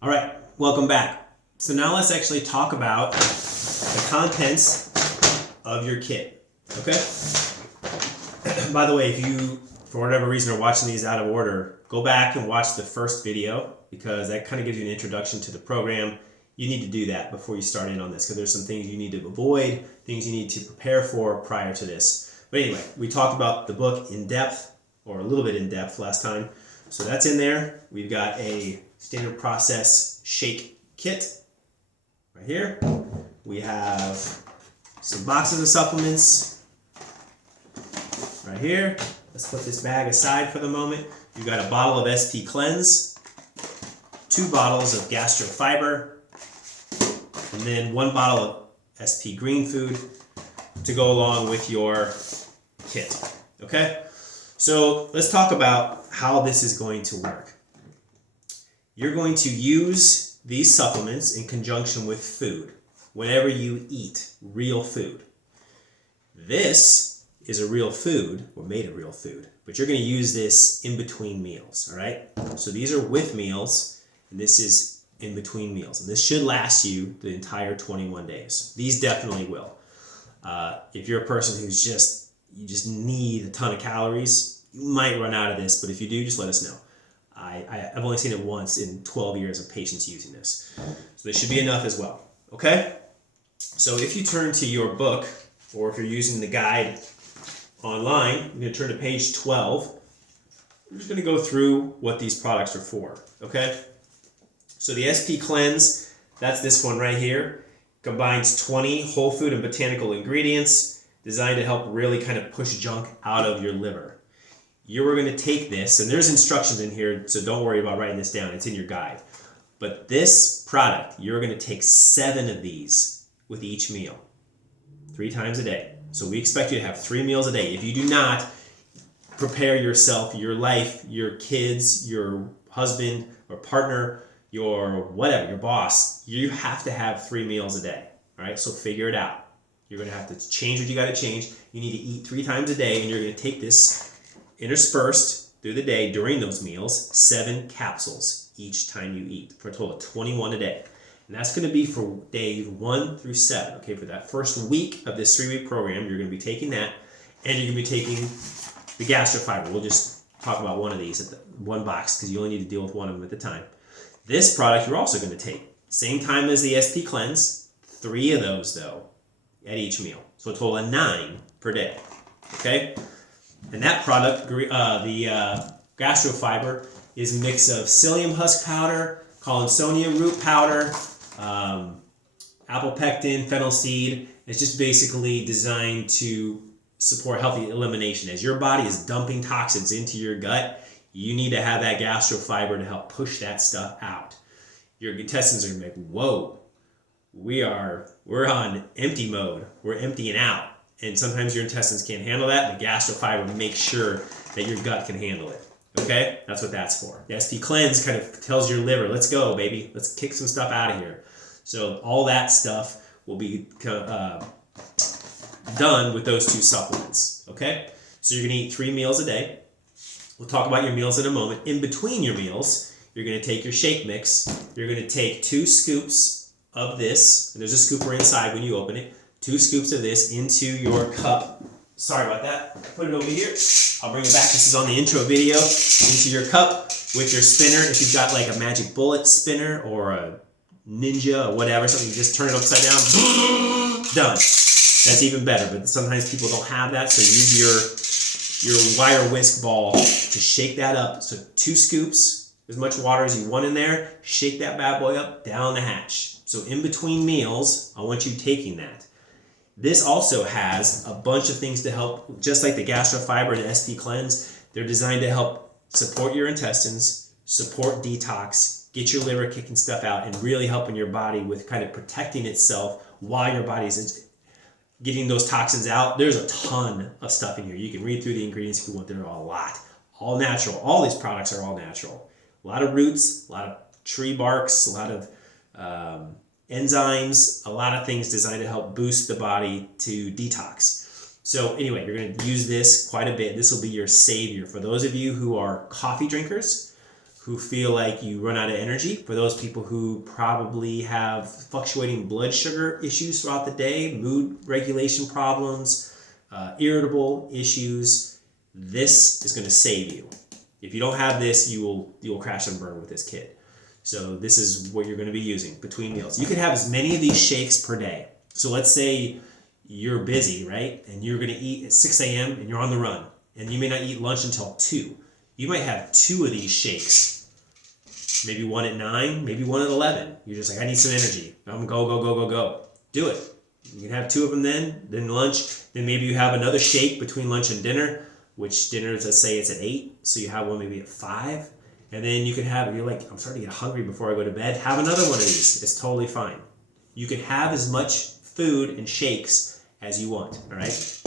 All right, welcome back. So now let's actually talk about the contents of your kit, okay? By the way, if you, for whatever reason, are watching these out of order, go back and watch the first video because that kind of gives you an introduction to the program. You need to do that before you start in on this because there's some things you need to avoid, things you need to prepare for prior to this. But anyway, we talked about the book in depth, or a little bit in depth last time. So that's in there. We've got a standard process shake kit right here. We have some boxes of supplements right here. Let's put this bag aside for the moment. You've got a bottle of SP Cleanse, 2 bottles of Gastro Fiber, and then 1 bottle of SP Green Food to go along with your kit. Okay? So let's talk about how this is going to work. You're going to use these supplements in conjunction with food whenever you eat real food. This is a real food, or made of real food, but you're going to use this in between meals, all right? So these are with meals, and this is in between meals. And this should last you the entire 21 days. These definitely will. If you're a person who's you just need a ton of calories, you might run out of this, but if you do, just let us know. I've only seen it once in 12 years of patients using this. So this should be enough as well, okay? So if you turn to your book, or if you're using the guide online, you're going to turn to page 12. We're just going to go through what these products are for, okay? So the SP Cleanse, that's this one right here, combines 20 whole food and botanical ingredients designed to help really kind of push junk out of your liver. You are going to take this, and there's instructions in here, so don't worry about writing this down. It's in your guide. But this product, you're going to take 7 of these with each meal, 3 times a day. So we expect you to have 3 meals a day. If you do not, prepare yourself, your life, your kids, your husband or partner, your whatever, your boss, you have to have 3 meals a day. All right, so figure it out. You're going to have to change what you got to change. You need to eat 3 times a day, and you're going to take this interspersed through the day during those meals, 7 capsules each time you eat, for a total of 21 a day. And that's going to be for days 1 through 7. Okay, for that first week of this 3-week program, you're going to be taking that, and you're going to be taking the Gastro Fiber. We'll just talk about one of these at one box because you only need to deal with one of them at the time. This product you're also going to take, same time as the SP Cleanse, 3 of those though, at each meal. So a total of 9 per day. Okay? And that product, the Gastro Fiber, is a mix of psyllium husk powder, collinsonia root powder, apple pectin, fennel seed. It's just basically designed to support healthy elimination. As your body is dumping toxins into your gut, you need to have that Gastro Fiber to help push that stuff out. Your intestines are going to be like, whoa, we're on empty mode. We're emptying out. And sometimes your intestines can't handle that. The Gastro Fiber makes sure that your gut can handle it. Okay? That's what that's for. The SP Cleanse kind of tells your liver, let's go, baby. Let's kick some stuff out of here. So all that stuff will be done with those 2 supplements. Okay? So you're going to eat 3 meals a day. We'll talk about your meals in a moment. In between your meals, you're going to take your shake mix. You're going to take 2 scoops of this. And there's a scooper inside when you open it. 2 scoops of this into your cup. Sorry about that. Put it over here. I'll bring it back. This is on the intro video. Into your cup with your spinner. If you've got like a magic bullet spinner or a ninja or whatever, something, you just turn it upside down. Done. That's even better, but sometimes people don't have that, so use your wire whisk ball to shake that up. So 2 scoops, as much water as you want in there. Shake that bad boy up, down the hatch. So in between meals, I want you taking that. This also has a bunch of things to help, just like the Gastro Fiber and the SP Cleanse. They're designed to help support your intestines, support detox, get your liver kicking stuff out, and really helping your body with kind of protecting itself while your body's getting those toxins out. There's a ton of stuff in here. You can read through the ingredients if you want. There are a lot. All natural. All these products are all natural. A lot of roots, a lot of tree barks, a lot of enzymes, a lot of things designed to help boost the body to detox. So anyway, you're going to use this quite a bit. This will be your savior for those of you who are coffee drinkers, who feel like you run out of energy, for those people who probably have fluctuating blood sugar issues throughout the day, mood regulation problems, irritable issues, this is going to save you. If you don't have this, you will crash and burn with this kit. So this is what you're going to be using between meals. You can have as many of these shakes per day. So let's say you're busy, right? And you're going to eat at 6 a.m. and you're on the run. And you may not eat lunch until 2. You might have 2 of these shakes. Maybe one at 9, maybe one at 11. You're just like, I need some energy. I'm go. Do it. You can have 2 of them then lunch. Then maybe you have another shake between lunch and dinner, which dinner, let's say it's at 8. So you have one maybe at 5. And then you can have, you're like, I'm starting to get hungry before I go to bed. Have another one of these. It's totally fine. You can have as much food and shakes as you want, all right?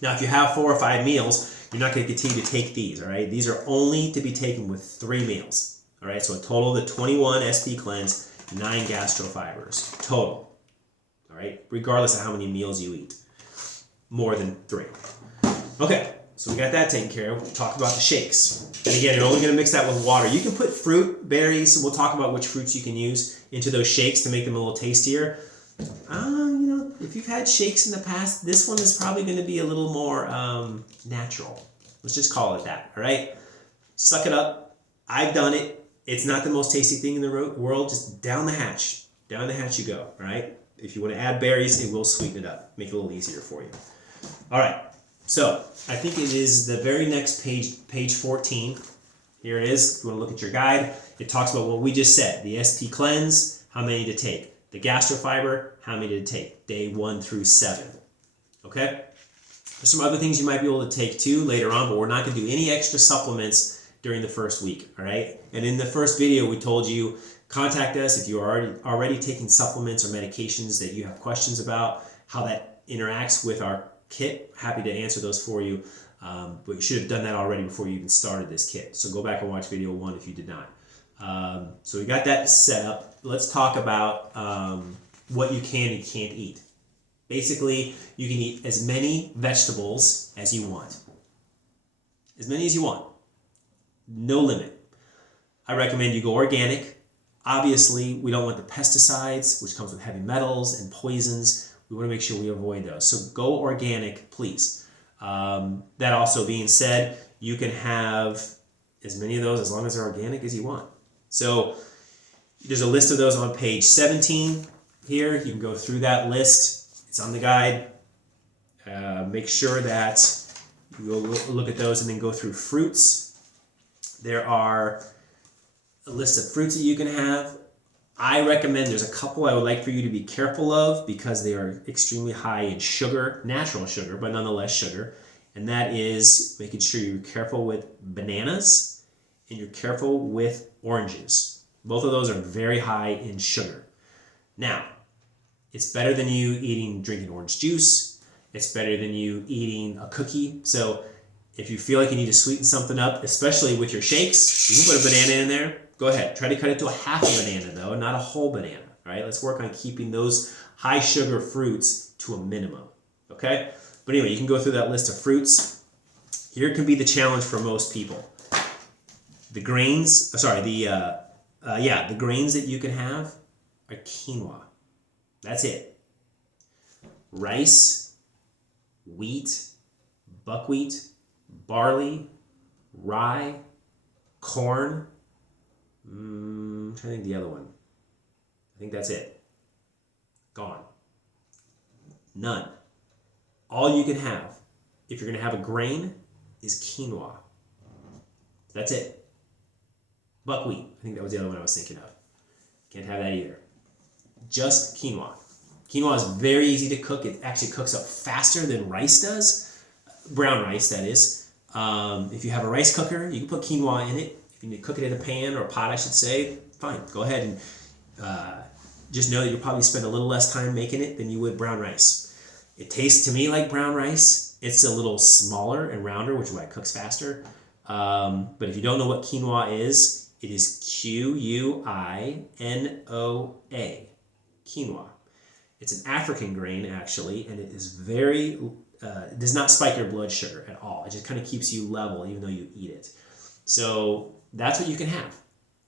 Now, if you have 4 or 5 meals, you're not going to continue to take these, all right? These are only to be taken with 3 meals, all right? So a total of the 21 SP cleanse, 9 gastrofibers total, all right? Regardless of how many meals you eat, more than 3. Okay, so we got that taken care of. We'll talk about the shakes. And again, you're only going to mix that with water. You can put fruit, berries, and we'll talk about which fruits you can use into those shakes to make them a little tastier. If you've had shakes in the past, this one is probably going to be a little more natural. Let's just call it that, all right? Suck it up. I've done it. It's not the most tasty thing in the world. Just down the hatch. Down the hatch you go, all right? If you want to add berries, it will sweeten it up. Make it a little easier for you. All right. So I think it is the very next page, page 14. Here it is. If you want to look at your guide, it talks about what we just said. The SP cleanse, how many to take. The gastrofiber, how many to take. Day 1 through 7. Okay? There's some other things you might be able to take too later on, but we're not going to do any extra supplements during the first week. All right? And in the first video, we told you, contact us if you are already taking supplements or medications that you have questions about, how that interacts with our kit. Happy to answer those for you, but you should have done that already before you even started this kit. So go back and watch video 1 if you did not. So we got that set up. Let's talk about what you can and can't eat. Basically, you can eat as many vegetables as you want. As many as you want. No limit. I recommend you go organic. Obviously, we don't want the pesticides, which comes with heavy metals and poisons. We want to make sure we avoid those. So go organic, please. That also being said, you can have as many of those as long as they're organic as you want. So there's a list of those on page 17 here. You can go through that list. It's on the guide. Make sure that you go look at those and then go through fruits. There are a list of fruits that you can have. I recommend there's a couple I would like for you to be careful of because they are extremely high in sugar, natural sugar, but nonetheless sugar. And that is making sure you're careful with bananas and you're careful with oranges. Both of those are very high in sugar. Now, it's better than you drinking orange juice. It's better than you eating a cookie. So if you feel like you need to sweeten something up, especially with your shakes, you can put a banana in there. Go ahead. Try to cut it to a half a banana, though, not a whole banana. All right? Let's work on keeping those high sugar fruits to a minimum. Okay? But anyway, you can go through that list of fruits. Here can be the challenge for most people. The grains, the grains that you can have are quinoa. That's it. Rice, wheat, buckwheat, barley, rye, corn. I'm trying to think the other one. I think that's it. Gone. None. All you can have, if you're going to have a grain, is quinoa. That's it. Buckwheat. I think that was the other one I was thinking of. Can't have that either. Just quinoa. Quinoa is very easy to cook. It actually cooks up faster than rice does. Brown rice, that is. If you have a rice cooker, you can put quinoa in it. If you need to cook it in a pan or a pot, I should say, fine. Go ahead and just know that you'll probably spend a little less time making it than you would brown rice. It tastes to me like brown rice. It's a little smaller and rounder, which is why it cooks faster. But if you don't know what quinoa is, it is Quinoa. Quinoa. It's an African grain, actually, and it is it does not spike your blood sugar at all. It just kind of keeps you level even though you eat it. So that's what you can have.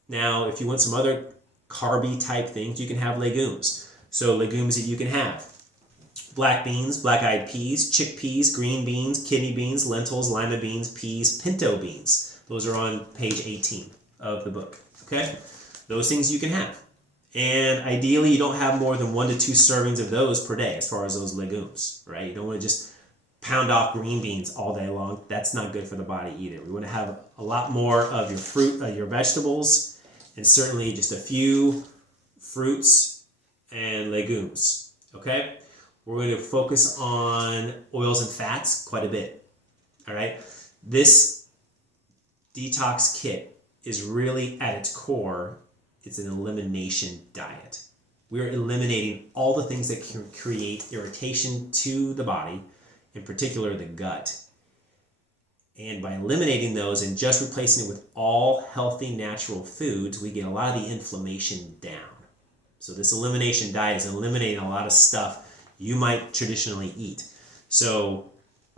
Now, if you want some other carby type things, you can have legumes. So legumes that you can have: black beans, black-eyed peas, chickpeas, green beans, kidney beans, lentils, lima beans, peas, pinto beans. Those are on page 18 of the book, okay? Those things you can have. And ideally, you don't have more than 1 to 2 servings of those per day as far as those legumes, right? You don't want to just pound off green beans all day long. That's not good for the body either. We want to have a lot more of your fruit, your vegetables, and certainly just a few fruits and legumes, okay? We're going to focus on oils and fats quite a bit, all right? This detox kit is really at its core, it's an elimination diet. We're eliminating all the things that can create irritation to the body, in particular the gut. And by eliminating those and just replacing it with all healthy natural foods, we get a lot of the inflammation down. So this elimination diet is eliminating a lot of stuff you might traditionally eat. So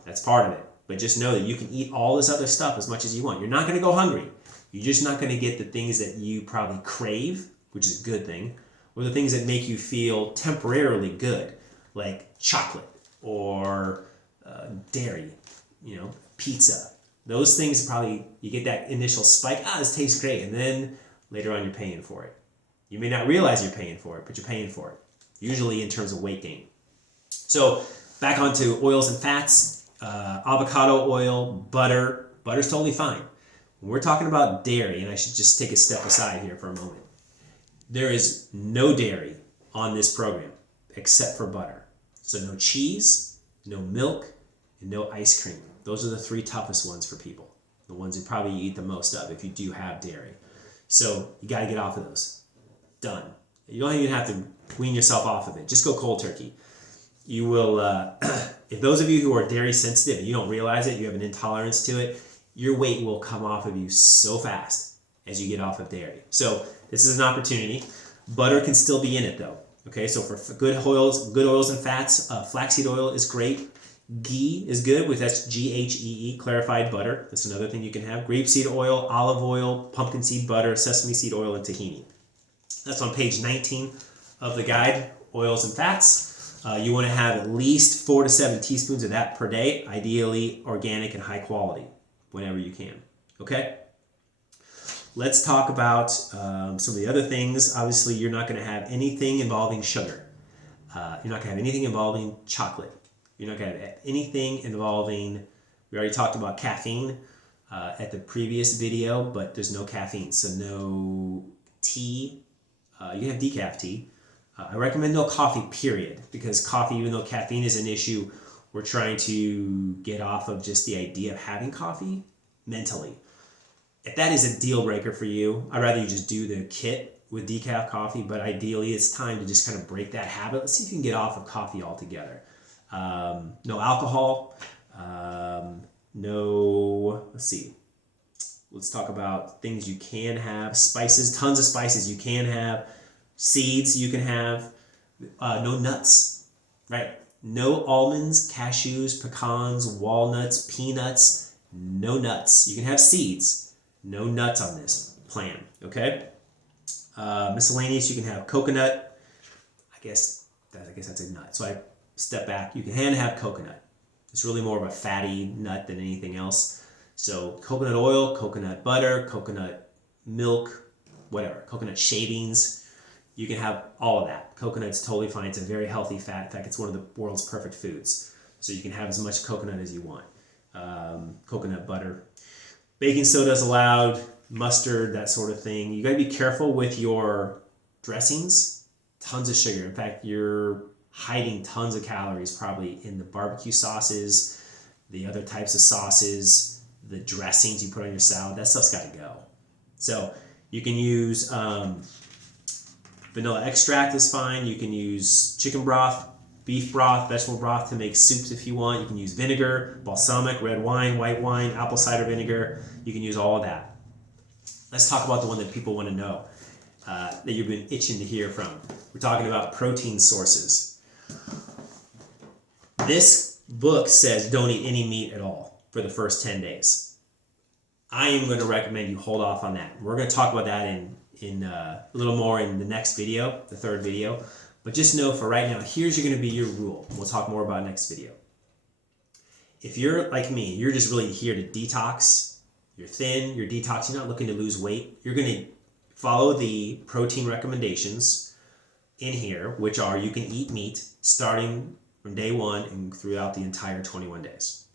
that's part of it. But just know that you can eat all this other stuff as much as you want. You're not going to go hungry. You're just not going to get the things that you probably crave, which is a good thing, or the things that make you feel temporarily good, like chocolate or dairy, pizza. Those things probably, you get that initial spike, this tastes great, and then later on you're paying for it. You may not realize you're paying for it, but you're paying for it, usually in terms of weight gain. So back onto oils and fats, avocado oil, butter. Butter's totally fine. When we're talking about dairy, and I should just take a step aside here for a moment, there is no dairy on this program except for butter. So no cheese, no milk, and no ice cream. Those are the 3 toughest ones for people, the ones you probably eat the most of if you do have dairy. So you got to get off of those. Done. You don't even have to wean yourself off of it. Just go cold turkey. You will, if those of you who are dairy sensitive and you don't realize it, you have an intolerance to it, your weight will come off of you so fast as you get off of dairy. So this is an opportunity. Butter can still be in it though. Okay, so for good oils and fats, flaxseed oil is great. Ghee is good, that's Ghee, clarified butter. That's another thing you can have. Grapeseed oil, olive oil, pumpkin seed butter, sesame seed oil, and tahini. That's on page 19 of the guide, oils and fats. You want to have at least 4 to 7 teaspoons of that per day, ideally organic and high quality, whenever you can. Okay? Let's talk about some of the other things. Obviously, you're not going to have anything involving sugar. You're not going to have anything involving chocolate. You're not going to have anything involving, we already talked about caffeine at the previous video, but there's no caffeine. So no tea. You can have decaf tea. I recommend no coffee, period, because coffee, even though caffeine is an issue, we're trying to get off of just the idea of having coffee mentally. If that is a deal breaker for you, I'd rather you just do the kit with decaf coffee, but ideally it's time to just kind of break that habit. Let's see if you can get off of coffee altogether. No alcohol, let's talk about things you can have. Spices, tons of spices you can have. Seeds you can have. No nuts, right? No almonds, cashews, pecans, walnuts, peanuts, no nuts. You can have seeds, no nuts on this plan, okay? Miscellaneous, you can have coconut. I guess that's a nut. So I step back. You can have coconut. It's really more of a fatty nut than anything else. So coconut oil, coconut butter, coconut milk, whatever, coconut shavings. You can have all of that. Coconut's totally fine. It's a very healthy fat. In fact, it's one of the world's perfect foods. So you can have as much coconut as you want. Coconut butter. Baking soda is allowed, mustard, that sort of thing. You got to be careful with your dressings. Tons of sugar. In fact, you're hiding tons of calories probably in the barbecue sauces, the other types of sauces, the dressings you put on your salad. That stuff's got to go. So you can use vanilla extract is fine. You can use chicken broth, beef broth, vegetable broth to make soups if you want. You can use vinegar, balsamic, red wine, white wine, apple cider vinegar. You can use all of that. Let's talk about the one that people want to know, that you've been itching to hear from. We're talking about protein sources. This book says don't eat any meat at all for the first 10 days. I am going to recommend you hold off on that. We're going to talk about that in a little more in the next video, the third video. But just know for right now, here's going to be your rule. We'll talk more about next video. If you're like me, you're just really here to detox. You're thin, you're detoxing, you're not looking to lose weight. You're going to follow the protein recommendations in here, which are you can eat meat starting from day 1 and throughout the entire 21 days.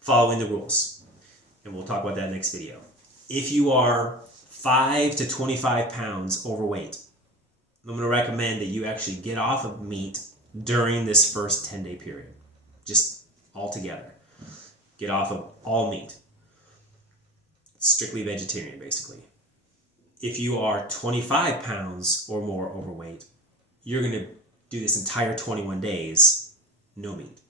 Following the rules. And we'll talk about that next video. If you are 5 to 25 pounds overweight, I'm going to recommend that you actually get off of meat during this first 10-day period. Just altogether. Get off of all meat. Strictly vegetarian, basically. If you are 25 pounds or more overweight, you're going to do this entire 21 days, no meat.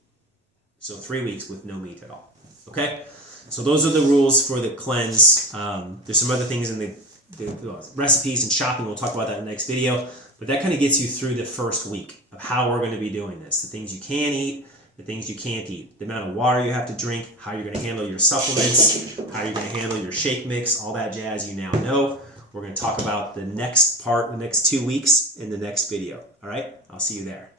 So 3 weeks with no meat at all. Okay? So those are the rules for the cleanse. There's some other things in the recipes and shopping. We'll talk about that in the next video. But that kind of gets you through the first week of how we're going to be doing this. The things you can eat, the things you can't eat, the amount of water you have to drink, how you're going to handle your supplements, how you're going to handle your shake mix, all that jazz you now know. We're going to talk about the next part, the next 2 weeks in the next video. All right? I'll see you there.